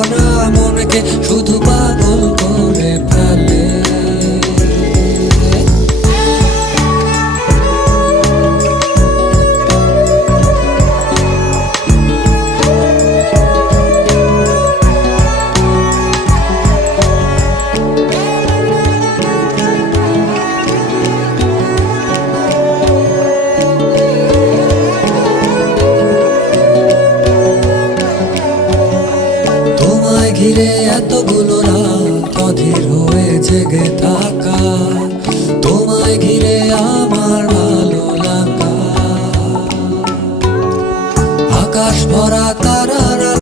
ভাবনা মনকে শুধু পাগল করে ফেলে। ঘিরে এতগুলো রাত অধীর হয়ে জেগে থাকা, তোমায় ঘিরে আমার ভালো লাগা। আকাশ ভরা